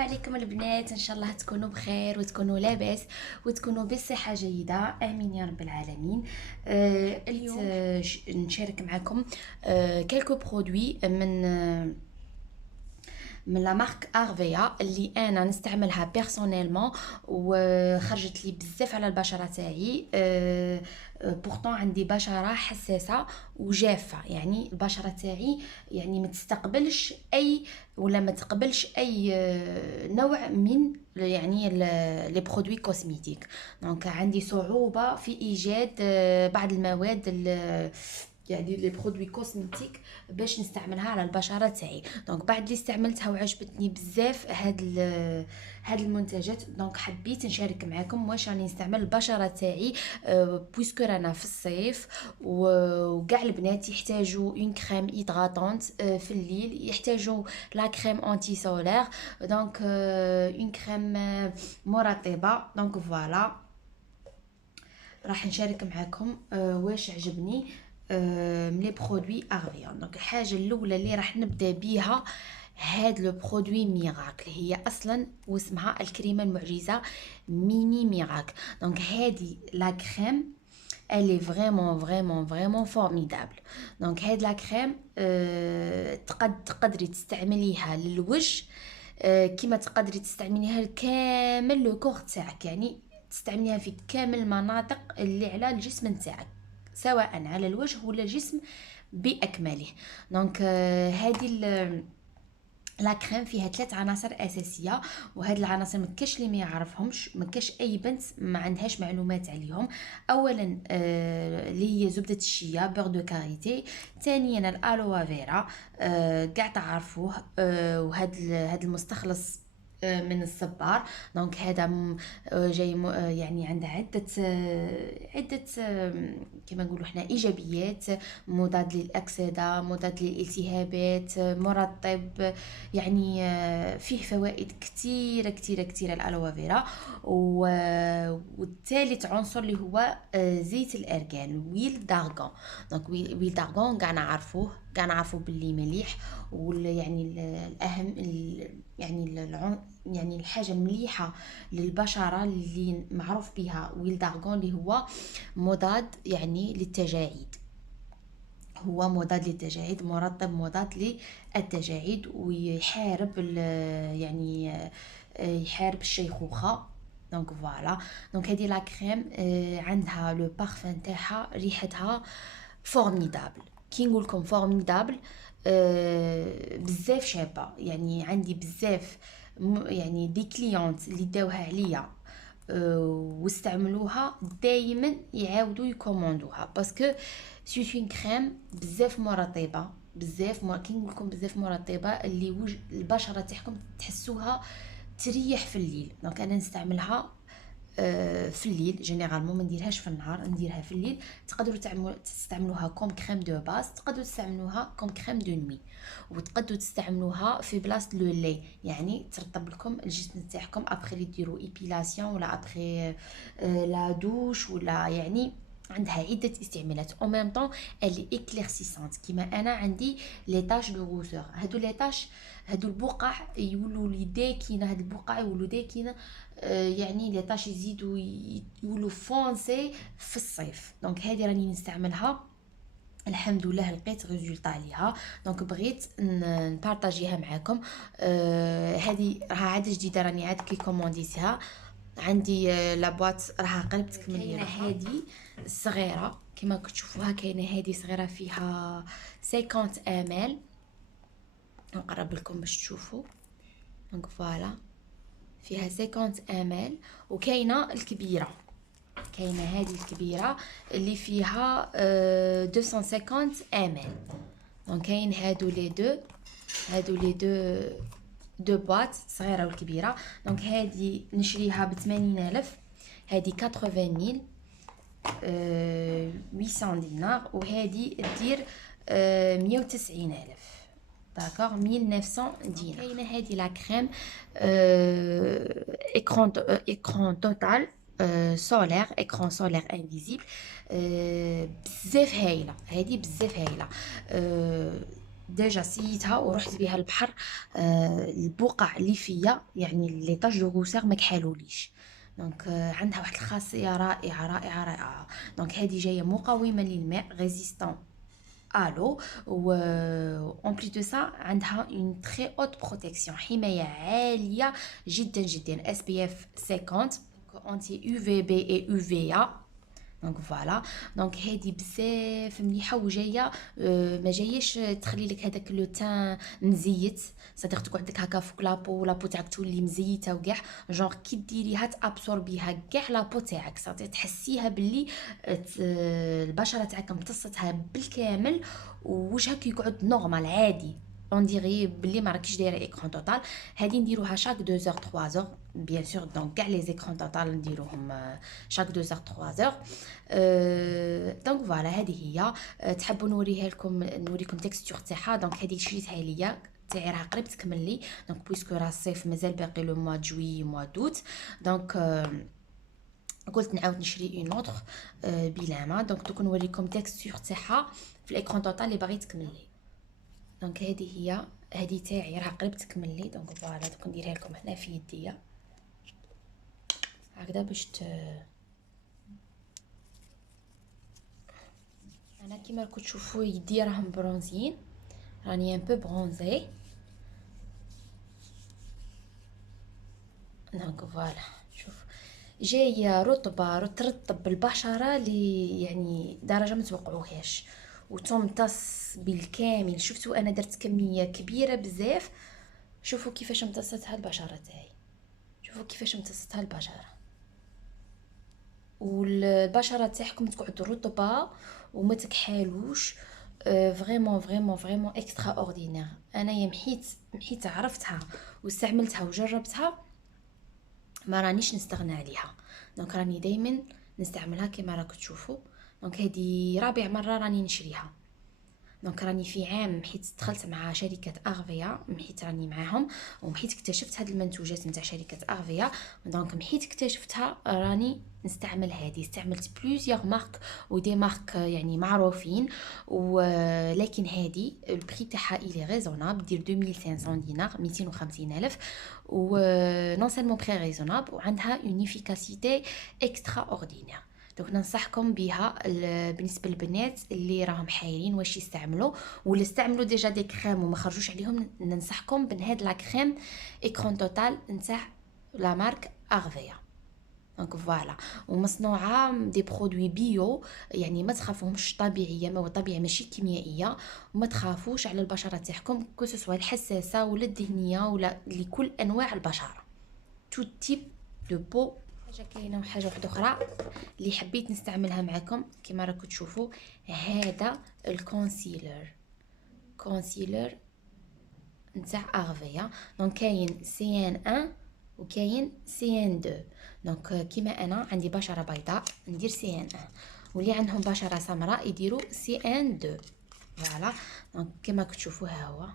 عليكم البنات، ان شاء الله تكونوا بخير وتكونوا لاباس وتكونوا بصحه جيده، امين يا رب العالمين. اليوم نشارك معكم كلكو برودوي من لا مارك ارفيا اللي انا نستعملها بيرسونيلمون وخرجت لي بزاف على البشره تاعي. بورطون عندي بشره حساسه وجافه، يعني البشره تاعي يعني ما تستقبلش اي ولا ما تقبلش اي نوع من يعني لي برودوي كوزميتيك. دونك عندي صعوبه في ايجاد بعض المواد يعني لي برودوي كوزميتيك باش نستعملها على البشره تاعي. دونك بعد اللي استعملتها وعجبتني بزاف هاد المنتجات، دونك حبيت نشارك معكم واش راني نستعمل البشره تاعي. بويسكو رانا في الصيف وكاع البنات يحتاجوا اون كريم هيدراتونت في الليل، يحتاجوا لا كريم انتي سولير، دونك اون كريم مرطبه. دونك فوالا راح نشارك معكم واش عجبني من لي برودوي ارفيا. دونك الحاجه الاولى اللي راح نبدا بيها هاد لو برودوي ميراكل، هي اصلا واسمها الكريمه المعجزه ميني ميراكل. دونك هادي لا كريم elle est vraiment formidable. دونك هاد لا كريم تقدري تستعمليها للوجه كيما تقدري تستعمليها كامل لو كور تاعك، يعني تستعمليها في كامل المناطق اللي على الجسم نتاعك، سواء على الوجه ولا الجسم باكمله. دونك هذه لا كريم فيها 3 عناصر اساسيه، وهاد العناصر ما كاش اللي ما يعرفهمش، ما كاش اي بنت ما عندهاش معلومات عليهم. اولا اللي هي زبده الشيا بور دو كاريتي، ثانيا الالوفا فيرا كاع تعرفوه، وهاد المستخلص من الصبار. دونك هذا جاي يعني عنده عده كما نقولوا احنا ايجابيات، مضاد للاكسده، مضاد للالتهابات، مرطب، يعني فيه فوائد كتيره كتيره كتيره الالوفا فيرا. والثالث عنصر اللي هو زيت الارغان، ويل دارغون. دونك ويل دارغون كاع نعرفوه باللي مليح، يعني الاهم يعني الحاجه المليحه للبشره اللي معروف بها ويل دارغون اللي هو مضاد يعني للتجاعيد، هو مضاد للتجاعيد، مرطب مضاد للتجاعيد، ويحارب يعني يحارب الشيخوخه. دونك فوالا. دونك هذه لا كريم عندها لو بارفان تاعها ريحتها فورميدابل. كي نقول لكم فورميدابل بزاف شابه، يعني عندي بزاف يعني دي كليونت اللي داوها عليا واستعملوها دائما يعاودوا يكوموندوها، باسكو سي اون كريم بزاف مرطبه، كي نقول لكم بزاف مرطبه اللي البشره تاعكم تحسوها تريح في الليل. دونك انا نستعملها في الليل جينيرالمون، ما نديرهاش في النهار، نديرها في الليل. تقدروا تستعملوها كوم كريم دو باز، تقدروا تستعملوها كوم كريم دو نوي، وتقدروا تستعملوها في بلاصه لو لي، يعني ترطب لكم الجسم تاعكم ابخي اللي ديروا ايبيلاسيون ولا ابخي لا دوش، ولا يعني عندها عده استعمالات. او ميم طون اللي اكليرسيسانت، كيما انا عندي لي تاش دو غوسور، هادو لي تاش، هادو البقع يولوا لي داكنه، هاد البقع يولوا داكنه يعني لي تاش يزيدوا يولوا فونسي في الصيف. دونك هذه راني نستعملها الحمد لله لقيت ريزولطا عليها، دونك بغيت نبارطاجيها معكم. هذه راها عاد جديده، راني عاد كي كومونديتها عندي لا بواط راها قربت تكمل. كاينه هذه الصغيره كما كتشوفوها، كاينه هذه صغيره فيها 50 ml، نقرب لكم باش تشوفوا. دونك فوالا فيها 50 ml، وكاينه الكبيره، كاينه هذه الكبيره اللي فيها 250 ml. دونك كاين هادو لي دو بواط صغيره والكبيره. دونك هذه نشريها ب 80,000، هذه 80,000 800 دينار، وهذه دير 190,000 داكوغ 1900 دينار. كاينه هذه لا كريم ايكران توتال سولير، ايكران سولير انفيزيبل، بزاف هايله، هذه بزاف هايله. ديجا سيتها ورحت بها البحر. البقع اللي فيا يعني لي طاج دو غوسير ما كحالوليش. دونك عندها واحد الخاصيه رائعه رائعه رائعه. دونك هذه جايه مقاومه للماء، ريزيستون الو، و اون بليس دو سا عندها اون تري اوت بروتيكسيون، حمايه عاليه جدا جدا، اس بي اف 50، انتي يو في بي اي يو في ا. دونك فوالا. دونك هادي بزاف مليحه وجايه، ما جايش تخلي لك هذاك لو تان مزيت، صدق تقعد لك هكا فوق لابو تاعك تولي مزيته وكاع. جونغ كي ديريها تابسوربيها كاع لابو تاعك، صافي تحسيها باللي البشره تاعك امتصتها بالكامل، ووجهك يقعد نورمال عادي، اون ديغي بلي ما راكيش دايره ايكران توتال. هادي نديروها شاك 2 اور 3 اور بيان سور. دونك كاع لي زيكران توتال نديروهم شاك 2 اور 3 اور. دونك فوالا هذه هي. تحبوا نوريها لكم، نوريكم تكستور تاعها. دونك هذه شريتها ليا تاعي راه قريب تكمل لي، دونك بويسكو راه الصيف مازال باقي لو موا جوي موا دوت. دونك قلت نعاود نشري اون اوتر بلامه. دونك دوك نوريكم تكستور تاعها في الايكران توتال اللي باغي تكمل لي. دونك هذه هي، هذه تاعي راه قريب تكمل لي. دونك فوالا دوك نديرها لكم هنا في يديا هكذا باش انا كيما راكم تشوفوا يدي راهم برونزيين، راني ان بو برونزي. دونك فوالا شوف، جايه رطبه ترطب البشره اللي يعني درجه ما توقعوهاش، وتمتص بالكامل. شفتوا انا درت كميه كبيره بزاف، شوفوا كيفاش امتصتها البشره تاعي، شوفوا كيفاش امتصتها البشره. والبشره تاعكم تقعد رطبه وما تكحالوش. فريمون فريمون فريمون اكسترا اوردينير. انا يا محيت عرفتها واستعملتها وجربتها، ما رانيش نستغنى عليها. دونك راني دائما نستعملها كما راكم تشوفوا. دونك هذه رابع مره راني نشريها. دونك راني في عام حيت دخلت مع شركه اغفيا، محيت راني معاهم ومحيت اكتشفت هاد المنتوجات نتاع شركه اغفيا. دونك محيت اكتشفتها راني نستعمل هذه. استعملت بلوزيغ مارك ودي مارك يعني معروفين، ولكن هذه البري تاعها الي ريزونابل، دير 2500 دينار، 250 الف، و نون سيلمون بري ريزونابل، وعندها اون افيكاسيتي اكسترا اوردينير. دونك ننصحكم بها بالنسبه للبنات اللي راهم حايرين واش يستعملوا، ولا استعملوا ديجا دي كريم وما خرجوش عليهم. ننصحكم بهاد لا كريم ايكرون توتال نتاع لا مارك اغفيا. دونك فوالا، ومصنوعه دي برودوي بيو، يعني ما تخافوهمش، طبيعيه، ما طبيعيه ماشي كيميائيه، وما تخافوش على البشره تاعكم كو سوا الحساسه ولا الدهنيه ولا لكل انواع البشره، تو تيب دو بو. حاجه كاينه وحاجه واحده اخرى اللي حبيت نستعملها معكم كما راكم تشوفوا، هذا الكونسيلر، كونسيلر نتاع اغفيا. دونك كاين سي ان 1 وكاين سي ان 2. دونك كيما انا عندي بشره بيضاء ندير سي ان 1، واللي عندهم بشره سمراء يديروا سي ان 2. فوالا. دونك كما كتشوفوا ها هو،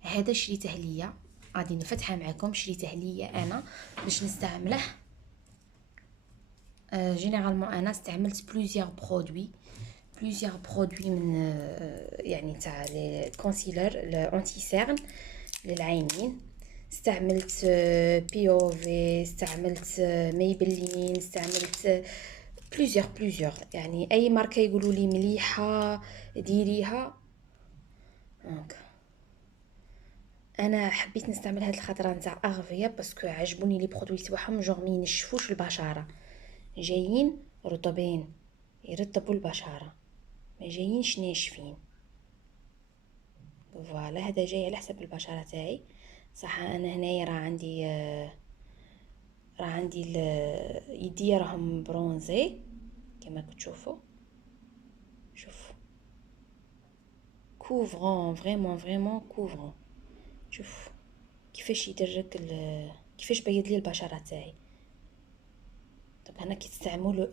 هذا شريته ليا، غادي نفتحها معكم. شريته ليا انا باش نستعمله. جينيرالمون انا استعملت بلوزيغ برودوي من يعني تاع الكونسيلر الانتي سيرن للعينين. استعملت بي او في، استعملت ميبلين، استعملت بلوزيغ يعني اي ماركه يقولوا لي مليحه ديريها. دونك انا حبيت نستعمل هاد الخضره نتاع اغفيا باسكو عجبوني لي برودوي تاعهم، جونغ ما ينشفوش البشره، جايين رطبين يرطبوا البشره، ما جايينش ناشفين. فوالا هذا جاي على حسب البشره تاعي. صح انا هنايا راه عندي يدي راهم برونزي كما كتشوفوا. شوف كوفرون، فريمون فريمون كوفرون. شوف كيفاش يدرك كيفاش بيض لي البشره تاعي. طب هنا كي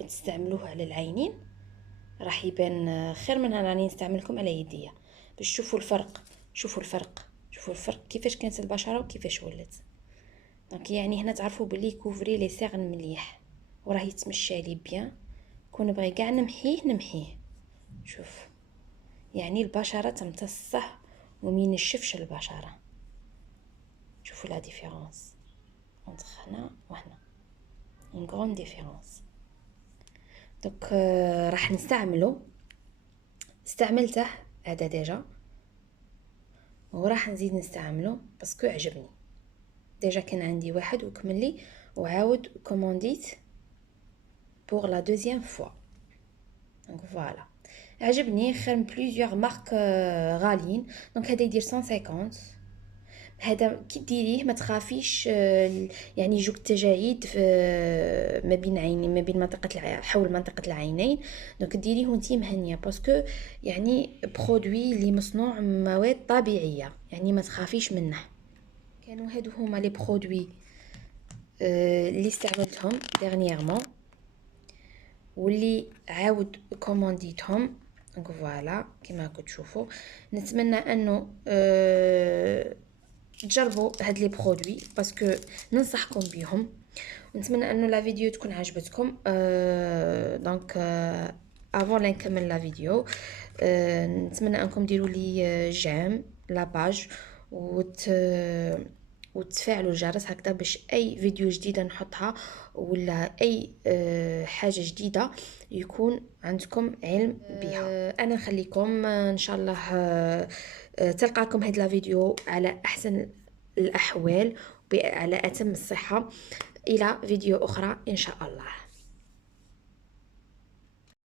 تستعملوه على العينين راح يبان خير من انا راني نستعملكم على يديا باش تشوفوا الفرق. شوفوا الفرق، شوفوا الفرق كيفاش كانت البشره وكيفاش ولات. دونك يعني هنا تعرفوا بلي كوفري لي سيغن مليح وراه يتمشى لي بيان. كون نبغي كاع نمحيه. شوف يعني البشره تمتصه وما ينشفش البشره. شوفوا لا ديفيرونس entre هنا وهنا، une grande différence. دونك راح استعملته هذا ديجا، وراح نزيد نستعمله باسكو عجبني. ديجا كان عندي واحد وكمل لي، وعاود كومونديت بور لا دوزيام فوا. دونك فوالا عجبني، خير من بليزيوغ مارك غاليين. دونك هذا يدير 150. هذا كي ديريه ما تخافيش يعني يجوك تجاعيد في ما بين عيني، ما بين حول منطقه العينين. دونك ديريه وانتي مهنيه باسكو يعني برودوي اللي مصنوع من مواد طبيعيه، يعني ما تخافيش منه. كانوا هادو هما لي برودوي اللي استعملتهم ديرنييرمون واللي عاود كومونديتهم. دونك فوالا كما راكم تشوفوا. نتمنى انه تجربوا هاد لي برودوي باسكو ننصحكم بهم، ونتمنى انه لا فيديو تكون عجبتكم. دونك افون لا نكمل لا فيديو، نتمنى انكم ديروا لي جيم لا باج وتفعلوا الجرس هكذا باش اي فيديو جديده نحطها ولا اي حاجه جديده يكون عندكم علم بها. انا نخليكم ان شاء الله تلقاكم هاد لا فيديو على احسن الاحوال على اتم الصحه. الى فيديو اخرى ان شاء الله.